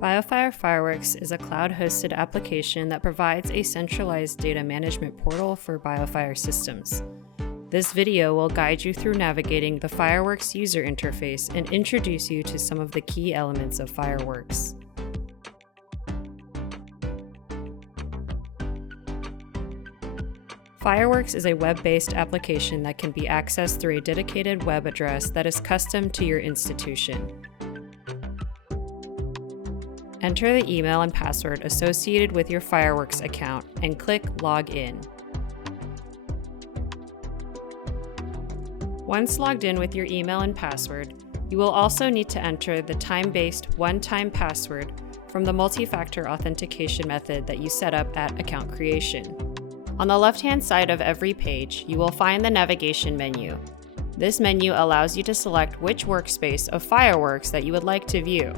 BIOFIRE Fireworks is a cloud-hosted application that provides a centralized data management portal for BIOFIRE systems. This video will guide you through navigating the Fireworks user interface and introduce you to some of the key elements of Fireworks. Fireworks is a web-based application that can be accessed through a dedicated web address that is custom to your institution. Enter the email and password associated with your Fireworks account and click Log In. Once logged in with your email and password, you will also need to enter the time-based one-time password from the multi-factor authentication method that you set up at account creation. On the left-hand side of every page, you will find the navigation menu. This menu allows you to select which workspace of Fireworks that you would like to view.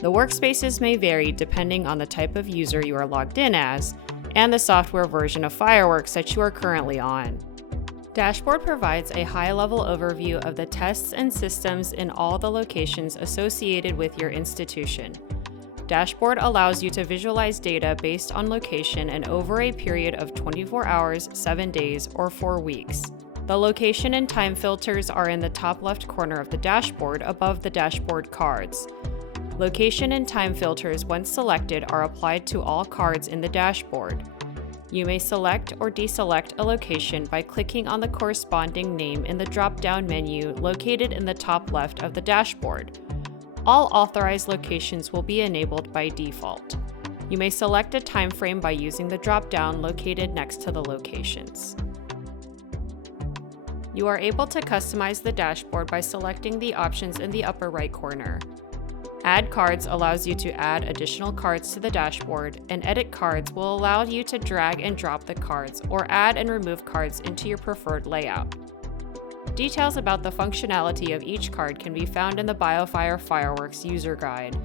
The workspaces may vary depending on the type of user you are logged in as and the software version of Fireworks that you are currently on. Dashboard provides a high-level overview of the tests and systems in all the locations associated with your institution. Dashboard allows you to visualize data based on location and over a period of 24 hours, 7 days, or 4 weeks. The location and time filters are in the top left corner of the dashboard above the dashboard cards. Location and time filters, once selected, are applied to all cards in the dashboard. You may select or deselect a location by clicking on the corresponding name in the drop-down menu located in the top left of the dashboard. All authorized locations will be enabled by default. You may select a time frame by using the drop-down located next to the locations. You are able to customize the dashboard by selecting the options in the upper right corner. Add cards allows you to add additional cards to the dashboard, and edit cards will allow you to drag and drop the cards or add and remove cards into your preferred layout. Details about the functionality of each card can be found in the BIOFIRE Fireworks user guide.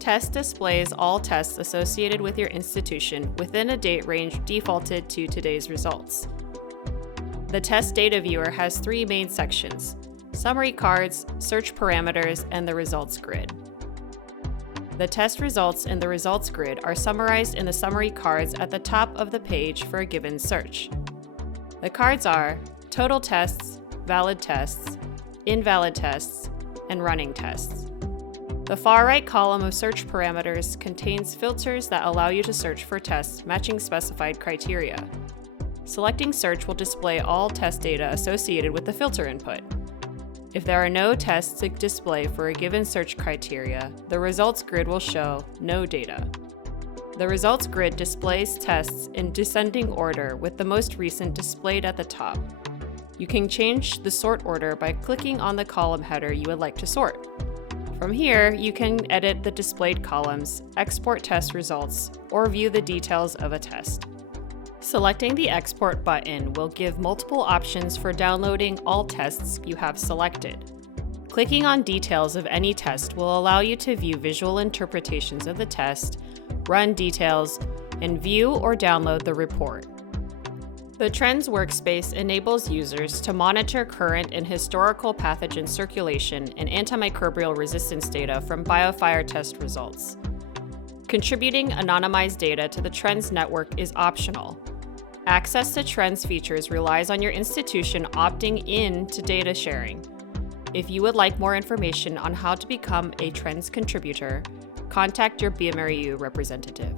Test displays all tests associated with your institution within a date range defaulted to today's results. The test data viewer has 3 main sections: summary cards, search parameters, and the results grid. The test results in the results grid are summarized in the summary cards at the top of the page for a given search. The cards are total tests, valid tests, invalid tests, and running tests. The far right column of search parameters contains filters that allow you to search for tests matching specified criteria. Selecting search will display all test data associated with the filter input. If there are no tests to display for a given search criteria, the results grid will show no data. The results grid displays tests in descending order with the most recent displayed at the top. You can change the sort order by clicking on the column header you would like to sort. From here, you can edit the displayed columns, export test results, or view the details of a test. Selecting the Export button will give multiple options for downloading all tests you have selected. Clicking on details of any test will allow you to view visual interpretations of the test, run details, and view or download the report. The Trends workspace enables users to monitor current and historical pathogen circulation and antimicrobial resistance data from BIOFIRE test results. Contributing anonymized data to the Trends network is optional. Access to Trends features relies on your institution opting in to data sharing. If you would like more information on how to become a Trends contributor, contact your BMRU representative.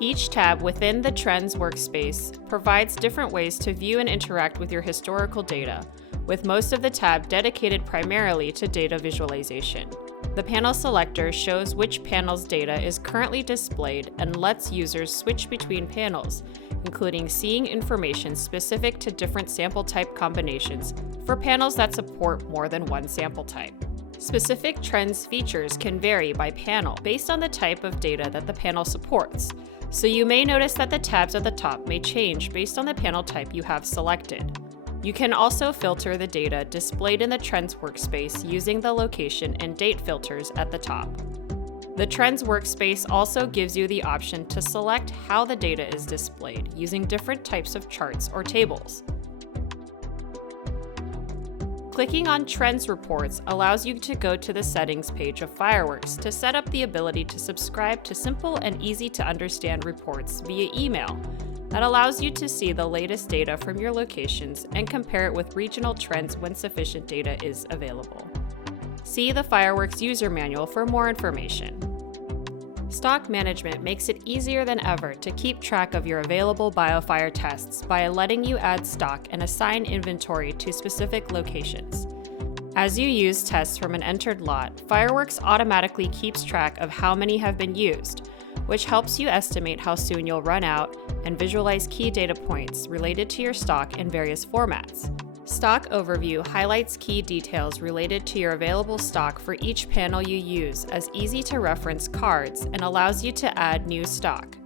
Each tab within the Trends workspace provides different ways to view and interact with your historical data, with most of the tab dedicated primarily to data visualization. The panel selector shows which panel's data is currently displayed and lets users switch between panels, including seeing information specific to different sample type combinations for panels that support more than one sample type. Specific Trends features can vary by panel based on the type of data that the panel supports, so you may notice that the tabs at the top may change based on the panel type you have selected. You can also filter the data displayed in the Trends workspace using the location and date filters at the top. The Trends workspace also gives you the option to select how the data is displayed using different types of charts or tables. Clicking on Trends Reports allows you to go to the settings page of Fireworks to set up the ability to subscribe to simple and easy to understand reports via email that allows you to see the latest data from your locations and compare it with regional trends when sufficient data is available. See the Fireworks user manual for more information. Stock management makes it easier than ever to keep track of your available BIOFIRE tests by letting you add stock and assign inventory to specific locations. As you use tests from an entered lot, Fireworks automatically keeps track of how many have been used, which helps you estimate how soon you'll run out and visualize key data points related to your stock in various formats. Stock Overview highlights key details related to your available stock for each panel you use as easy-to-reference cards and allows you to add new stock.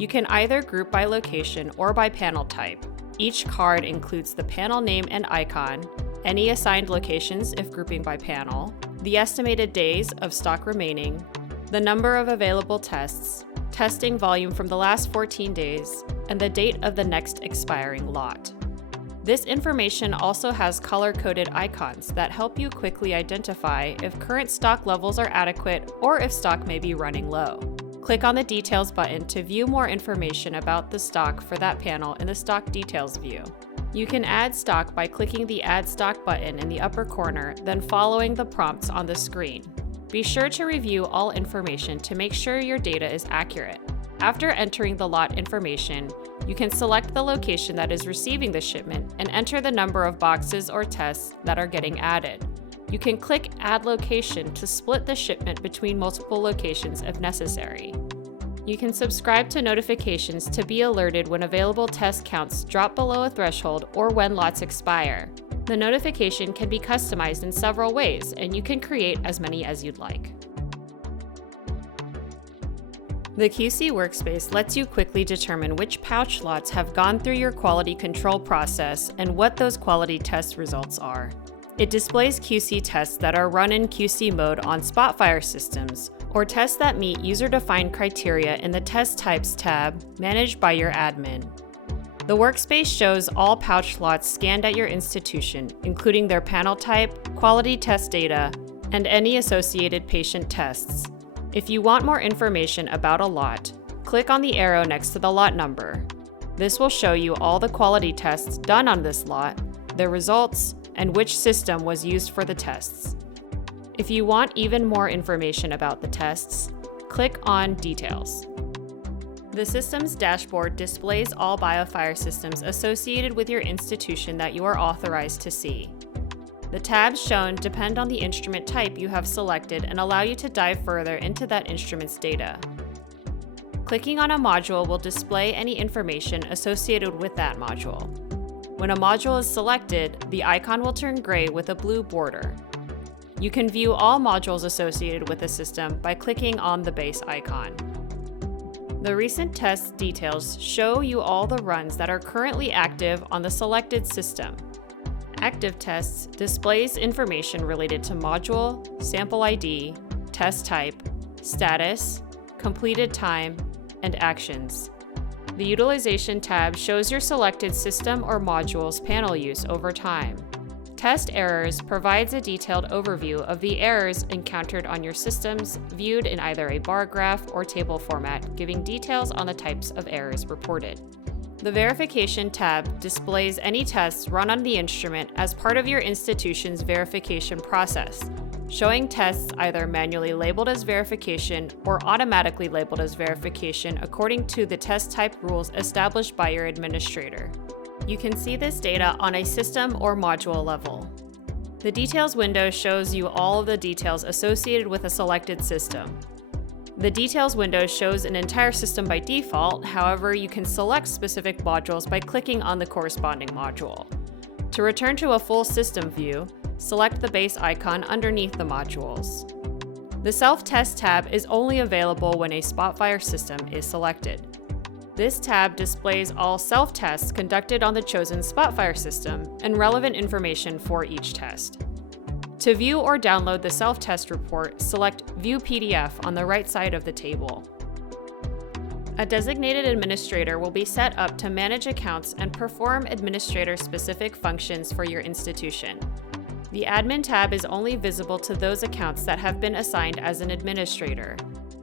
You can either group by location or by panel type. Each card includes the panel name and icon, any assigned locations if grouping by panel, the estimated days of stock remaining, the number of available tests, testing volume from the last 14 days, and the date of the next expiring lot. This information also has color-coded icons that help you quickly identify if current stock levels are adequate or if stock may be running low. Click on the Details button to view more information about the stock for that panel in the Stock Details view. You can add stock by clicking the Add Stock button in the upper corner, then following the prompts on the screen. Be sure to review all information to make sure your data is accurate. After entering the lot information, you can select the location that is receiving the shipment and enter the number of boxes or tests that are getting added. You can click Add Location to split the shipment between multiple locations if necessary. You can subscribe to notifications to be alerted when available test counts drop below a threshold or when lots expire. The notification can be customized in several ways, and you can create as many as you'd like. The QC workspace lets you quickly determine which pouch lots have gone through your quality control process and what those quality test results are. It displays QC tests that are run in QC mode on Spotfire systems, or tests that meet user-defined criteria in the Test Types tab managed by your admin. The workspace shows all pouch lots scanned at your institution, including their panel type, quality test data, and any associated patient tests. If you want more information about a lot, click on the arrow next to the lot number. This will show you all the quality tests done on this lot, their results, and which system was used for the tests. If you want even more information about the tests, click on Details. The system's dashboard displays all BIOFIRE systems associated with your institution that you are authorized to see. The tabs shown depend on the instrument type you have selected and allow you to dive further into that instrument's data. Clicking on a module will display any information associated with that module. When a module is selected, the icon will turn gray with a blue border. You can view all modules associated with a system by clicking on the base icon. The recent test details show you all the runs that are currently active on the selected system. Active Tests displays information related to module, sample ID, test type, status, completed time, and actions. The Utilization tab shows your selected system or module's panel use over time. Test Errors provides a detailed overview of the errors encountered on your systems, viewed in either a bar graph or table format, giving details on the types of errors reported. The Verification tab displays any tests run on the instrument as part of your institution's verification process, showing tests either manually labeled as verification or automatically labeled as verification according to the test type rules established by your administrator. You can see this data on a system or module level. The Details window shows you all of the details associated with a selected system. The Details window shows an entire system by default, however, you can select specific modules by clicking on the corresponding module. To return to a full system view, select the base icon underneath the modules. The Self-Test tab is only available when a Spotfire system is selected. This tab displays all self-tests conducted on the chosen Spotfire system and relevant information for each test. To view or download the self-test report, select View PDF on the right side of the table. A designated administrator will be set up to manage accounts and perform administrator-specific functions for your institution. The Admin tab is only visible to those accounts that have been assigned as an administrator.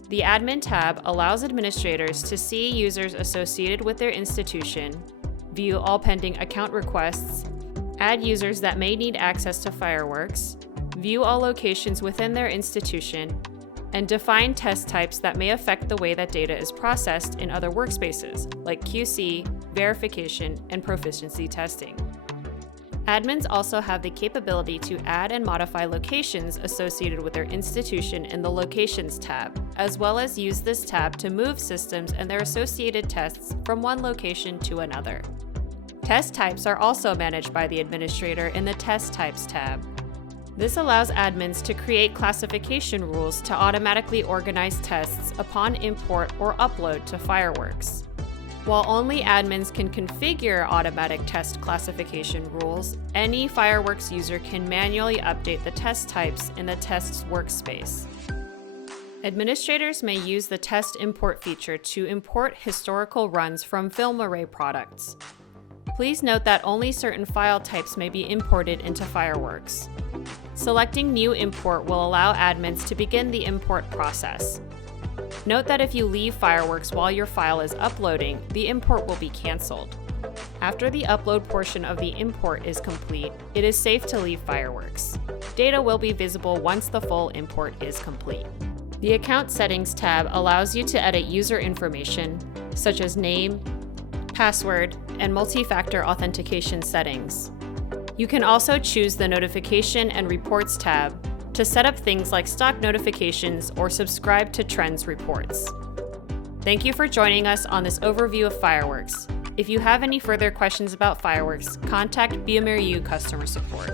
The Admin tab allows administrators to see users associated with their institution, view all pending account requests, add users that may need access to Fireworks, view all locations within their institution, and define test types that may affect the way that data is processed in other workspaces, like QC, verification, and proficiency testing. Admins also have the capability to add and modify locations associated with their institution in the Locations tab, as well as use this tab to move systems and their associated tests from one location to another. Test types are also managed by the administrator in the Test Types tab. This allows admins to create classification rules to automatically organize tests upon import or upload to Fireworks. While only admins can configure automatic test classification rules, any Fireworks user can manually update the test types in the Tests workspace. Administrators may use the Test Import feature to import historical runs from FilmArray products. Please note that only certain file types may be imported into Fireworks. Selecting New Import will allow admins to begin the import process. Note that if you leave Fireworks while your file is uploading, the import will be canceled. After the upload portion of the import is complete, it is safe to leave Fireworks. Data will be visible once the full import is complete. The Account Settings tab allows you to edit user information, such as name, password, and multi-factor authentication settings. You can also choose the Notification and Reports tab to set up things like stock notifications or subscribe to trends reports. Thank you for joining us on this overview of Fireworks. If you have any further questions about Fireworks, contact bioFIRE customer support.